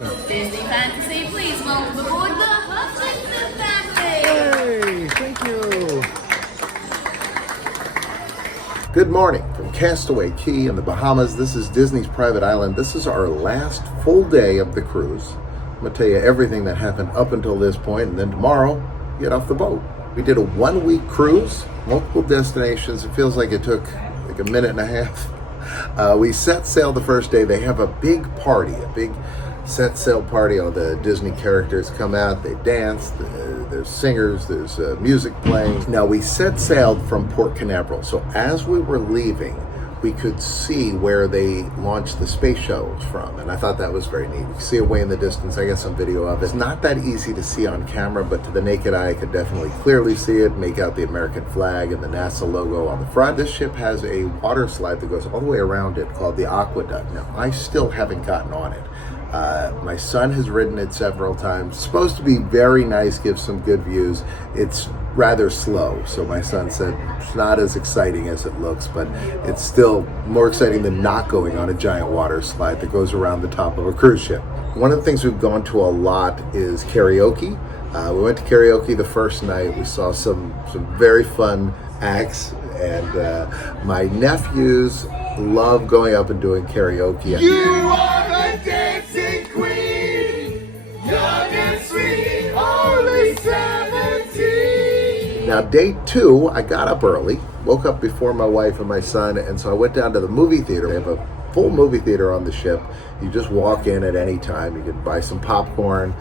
Disney Fantasy, please welcome aboard the Hutchinson family! Hey, thank you. Good morning from Castaway Cay in the Bahamas. This is Disney's private island. This is our last full day of the cruise. I'm going to tell you everything that happened up until this point, and then tomorrow, get off the boat. We did a 1-week cruise, multiple destinations. It feels like it took like a minute and a half. We set sail the first day. They have a big party, a big set sail party. All the Disney characters come out, they dance, there's singers, there's music playing. Now we set sailed from Port Canaveral, so as we were leaving we could see where they launched the space shuttles from, and I thought that was very neat. You can see it way in the distance. I got some video of it. It's not that easy to see on camera, but to the naked eye I could definitely clearly see it, make out the American flag and the NASA logo on the front. This ship has a water slide that goes all the way around it called the Aqueduct. Now I still haven't gotten on it. My son has ridden it several times. It's supposed to be very nice, give some good views. It's rather slow, so my son said it's not as exciting as it looks, but it's still more exciting than not going on a giant water slide that goes around the top of a cruise ship. One of the things we've gone to a lot is karaoke. We went to karaoke the first night. We saw some very fun acts, and my nephews love going up and doing karaoke. You are the dancing queen, young and sweet, only 17. Now day 2, I got up early, woke up before my wife and my son, and so I went down to the movie theater. They have a full movie theater on the ship. You just walk in at any time. You can buy some popcorn.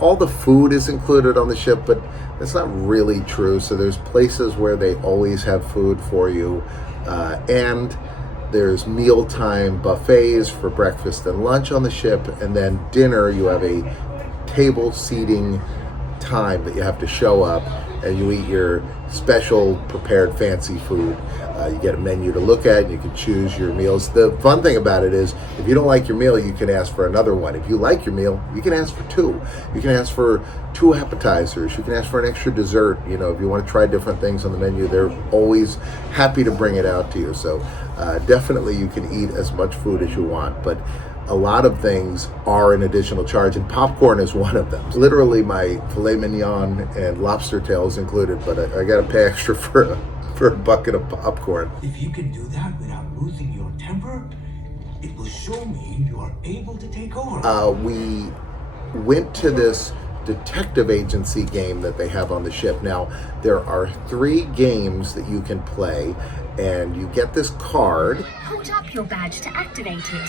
All the food is included on the ship, but that's not really true. So there's places where they always have food for you, and there's mealtime buffets for breakfast and lunch on the ship, and then dinner you have a table seating time that you have to show up, and you eat your special prepared fancy food. You get a menu to look at, and you can choose your meals. The fun thing about it is, if you don't like your meal, you can ask for another one. If you like your meal, you can ask for 2. You can ask for 2 appetizers. You can ask for an extra dessert. You know, if you want to try different things on the menu, they're always happy to bring it out to you. So definitely you can eat as much food as you want, but a lot of things are an additional charge, and popcorn is one of them. Literally my filet mignon and lobster tails included, but I got to pay extra for a bucket of popcorn. If you can do that without losing your temper, it will show me you are able to take over. We went to this detective agency game that they have on the ship. Now, there are 3 games that you can play, and you get this card. Hold up your badge to activate it.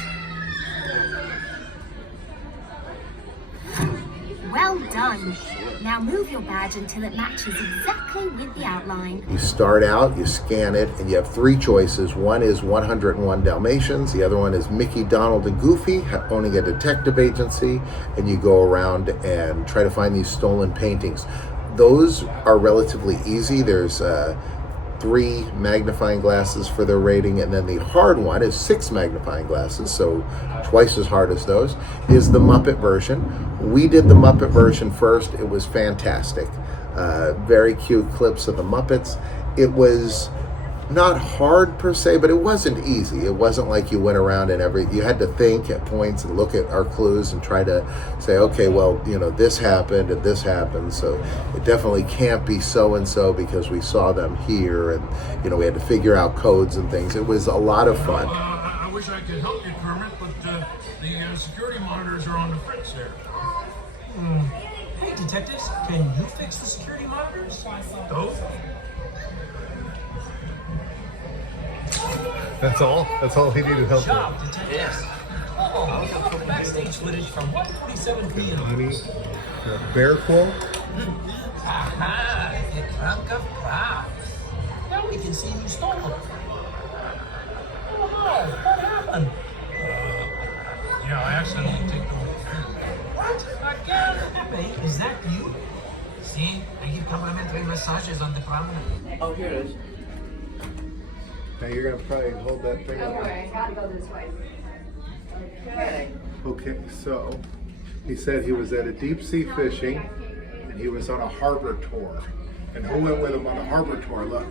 Well done. Now move your badge until it matches exactly with the outline. You start out, you scan it, and you have 3 choices. One is 101 Dalmatians. The other one is Mickey, Donald, and Goofy owning a detective agency, and you go around and try to find these stolen paintings. Those are relatively easy. There's 3 magnifying glasses for their rating, and then the hard one is 6 magnifying glasses, so twice as hard as those, is the Muppet version. We did the Muppet version first. It was fantastic. Very cute clips of the Muppets. It was not hard per se, but it wasn't easy. It wasn't like you went around and you had to think at points and look at our clues and try to say, okay, well, you know, this happened and this happened, so it definitely can't be so-and-so because we saw them here, and, you know, we had to figure out codes and things. It was a lot of fun. I wish I could help you, Kermit, but the security monitors are on the fritz there. Hey, detectives, can you fix the security monitors? Those? That's all? That's all he needed help Good job, detectives. Yes. Oh, backstage footage from 1:47 p.m. Bear quote? Aha, the trunk of crowns. Now we can see who stole them. Oh no, what happened? Yeah, I accidentally took them. What? Again? Pepe, is that you? See, I give complimentary massages on the promenade. Oh, here it is. Now you're going to probably hold that thing up. Alright, gotta go this way. Okay. Okay, so he said he was at a deep sea fishing, and he was on a harbor tour. And who went with him on the harbor tour? Look.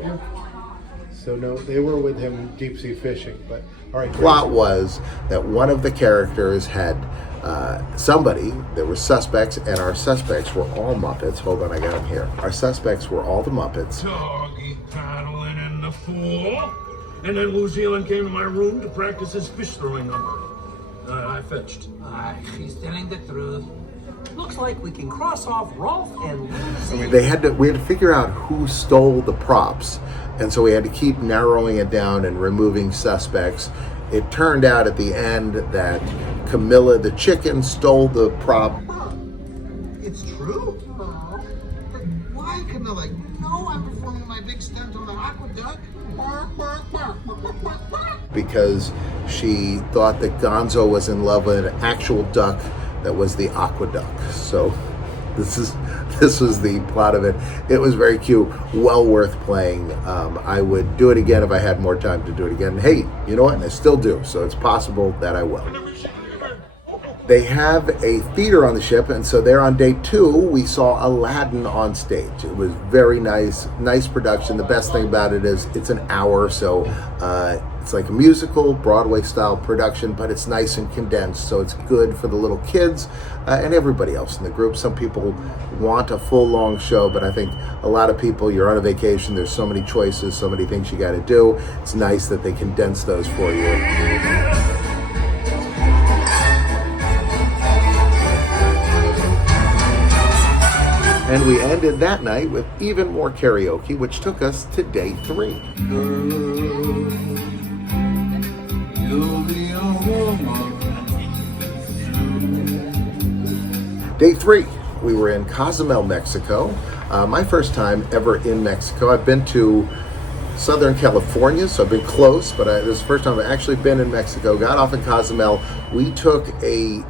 Yeah. So no, they were with him deep sea fishing. But all right. Plot was that one of the characters had somebody, there were suspects, and our suspects were all Muppets. Hold on, I got them here. Our suspects were all the Muppets. Doggy paddling in the pool. And then New Zealand came to my room to practice his fish throwing number. I fetched. She's telling the truth. Looks like we can cross off Rolf and Lucy. We had to figure out who stole the props, and so we had to keep narrowing it down and removing suspects. It turned out at the end that Camilla the chicken stole the prop. It's true? But why, Camilla? No, I'm performing my big stunt on the aqueduct. Because she thought that Gonzo was in love with an actual duck that was the aqueduct. So this was the plot of it. It was very cute, well worth playing. I would do it again if I had more time to do it again. Hey, you know what? I still do, so it's possible that I will. They have a theater on the ship, and so there on day 2, we saw Aladdin on stage. It was very nice production. The best thing about it is it's an hour, so it's like a musical, Broadway-style production, but it's nice and condensed, so it's good for the little kids and everybody else in the group. Some people want a full, long show, but I think a lot of people, you're on a vacation, there's so many choices, so many things you got to do. It's nice that they condense those for you. And we ended that night with even more karaoke, which took us to day 3. Day 3, we were in Cozumel, Mexico. My first time ever in Mexico. I've been to Southern California, so I've been close, but this is the first time I've actually been in Mexico. Got off in Cozumel. We took a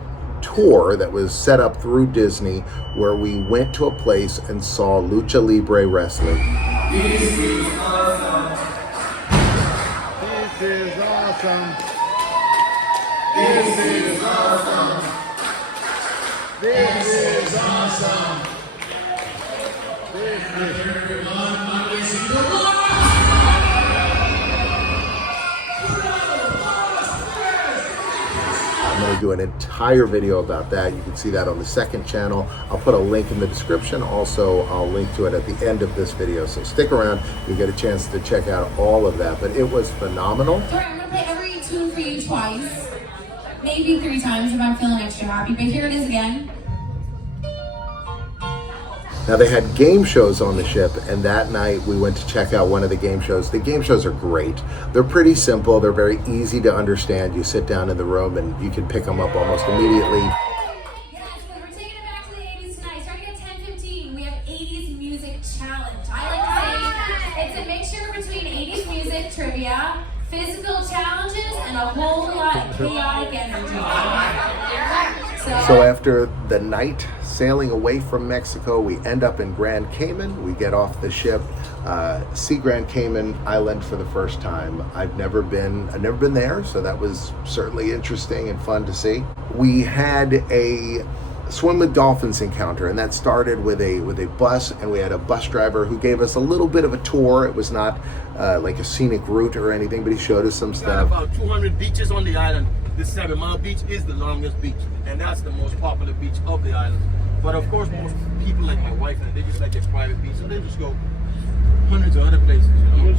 tour that was set up through Disney where we went to a place and saw Lucha Libre wrestling. This is awesome. This is awesome. This is awesome. This is awesome. I'm going to do an entire video about that. You can see that on the second channel. I'll put a link in the description. Also, I'll link to it at the end of this video. So stick around. You'll get a chance to check out all of that. But it was phenomenal. All right, I'm going to play every tune for you twice. Maybe 3 times if I'm feeling extra happy. But here it is again. Now, they had game shows on the ship, and that night we went to check out one of the game shows. The game shows are great. They're pretty simple. They're very easy to understand. You sit down in the room and you can pick them up almost immediately. Yes, we're taking it back to the 80s tonight. Starting at 10:15, we have 80s Music Challenge. I like to say it's a mixture between 80s music trivia, physical challenges, and a whole lot of chaotic energy. So after the night sailing away from Mexico, we end up in Grand Cayman. We get off the ship, see Grand Cayman Island for the first time. I've never been there, so that was certainly interesting and fun to see. We had a swim with dolphins encounter, and that started with a bus, and we had a bus driver who gave us a little bit of a tour. It was not like a scenic route or anything, but he showed us some stuff. About 200 beaches on the island. The 7 Mile Beach is the longest beach, and that's the most popular beach of the island. But of course, most people like my wife, and they just like their private beach, so they just go hundreds of other places, you know?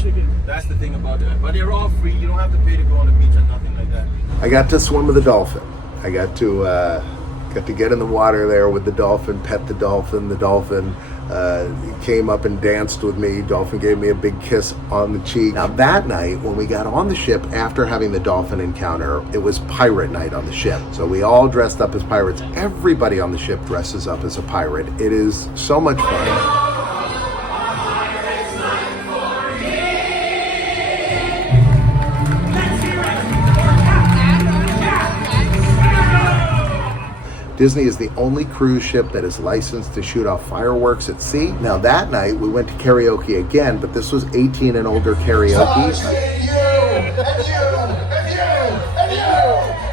That's the thing about that. But they're all free. You don't have to pay to go on the beach or nothing like that. I got to swim with the dolphin. I got to get in the water there with the dolphin, pet the dolphin. The dolphin came up and danced with me. Dolphin gave me a big kiss on the cheek. Now that night, when we got on the ship after having the dolphin encounter, it was pirate night on the ship. So we all dressed up as pirates. Everybody on the ship dresses up as a pirate. It is so much fun. Disney is the only cruise ship that is licensed to shoot off fireworks at sea. Now that night we went to karaoke again, but this was 18 and older karaoke.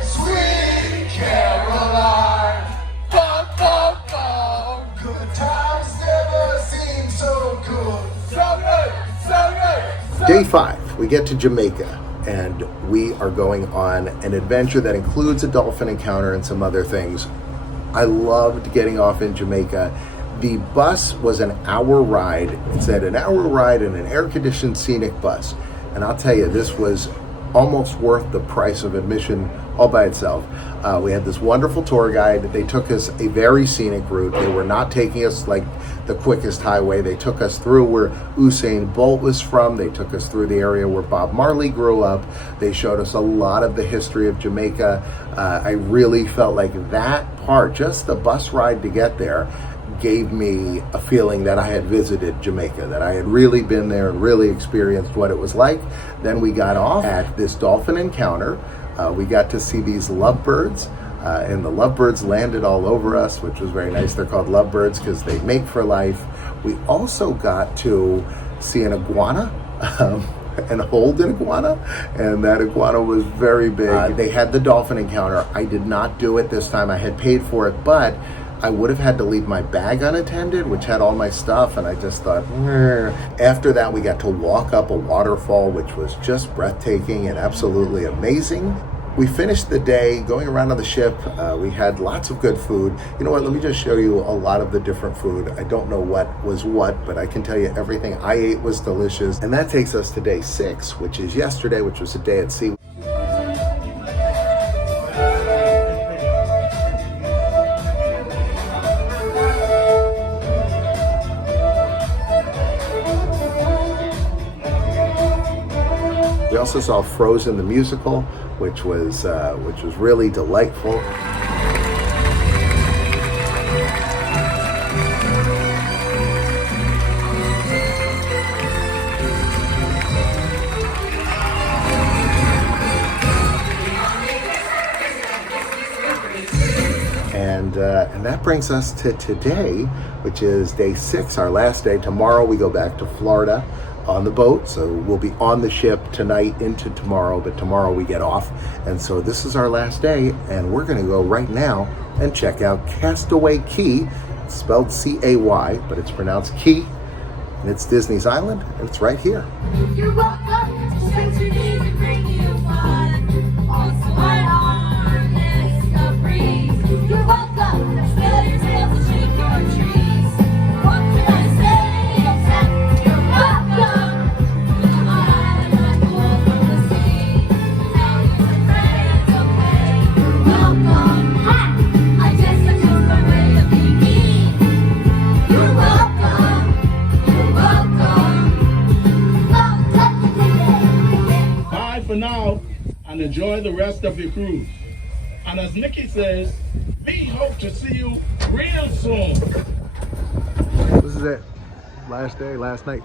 Sweet Caroline, good times never seem so good. So good, so good. Day 5. We get to Jamaica, and we are going on an adventure that includes a dolphin encounter and some other things. I loved getting off in Jamaica. The bus was an hour ride. It said an hour ride in an air-conditioned scenic bus. And I'll tell you, this was almost worth the price of admission all by itself. We had this wonderful tour guide. They took us a very scenic route. They were not taking us like the quickest highway. They took us through where Usain Bolt was from. They took us through the area where Bob Marley grew up. They showed us a lot of the history of Jamaica. I really felt like that part, just the bus ride to get there, gave me a feeling that I had visited Jamaica, that I had really been there and really experienced what it was like. Then we got off at this dolphin encounter. We got to see these lovebirds, and the lovebirds landed all over us, which was very nice. They're called lovebirds because they mate for life. We also got to see an iguana and hold an iguana, and that iguana was very big. They had the dolphin encounter. I did not do it this time. I had paid for it, but I would have had to leave my bag unattended, which had all my stuff, and I just thought, After that, we got to walk up a waterfall, which was just breathtaking and absolutely amazing. We finished the day going around on the ship. We had lots of good food. You know what, let me just show you a lot of the different food. I don't know what was what, but I can tell you everything I ate was delicious. And that takes us to day 6, which is yesterday, which was a day at sea. We also saw Frozen the musical, which was really delightful. And that brings us to today, which is day 6, our last day. Tomorrow we go back to Florida on the boat, so we'll be on the ship tonight into tomorrow, but tomorrow we get off. And so this is our last day, and we're going to go right now and check out Castaway Cay. It's spelled C-A-Y, but it's pronounced Key, and it's Disney's island, and it's right here. You're welcome to stretch your knees and bring you fun. Also my harness a breeze. You're welcome to swell your sails and shake your trees. What can I say except you're welcome to the island I pulled from the sea. Tell your friends okay. You're welcome. Ha! I guess that's just my way of being me. You're welcome. You're welcome. Bye for now, and enjoy the rest of your cruise. And as Nikki says, we hope to see you real soon. This is it. Last day, last night.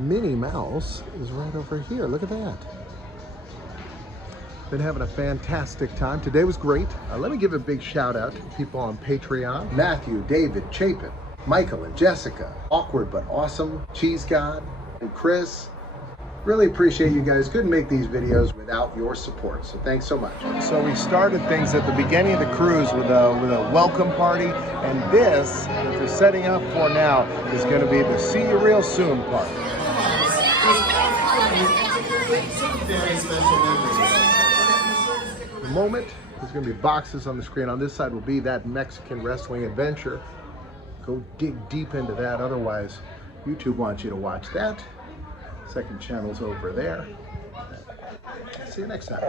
Minnie Mouse is right over here. Look at that. Been having a fantastic time. Today was great. Let me give a big shout out to people on Patreon. Matthew, David, Chapin, Michael and Jessica, Awkward But Awesome, Cheese God, and Chris. Really appreciate you guys. Couldn't make these videos without your support, so thanks so much. So we started things at the beginning of the cruise with a welcome party, and this that they're setting up for now is going to be the See You Real Soon party. The moment, there's going to be boxes on the screen. On this side will be that Mexican wrestling adventure. Go dig deep into that, otherwise YouTube wants you to watch that. Second channel's over there. See you next time.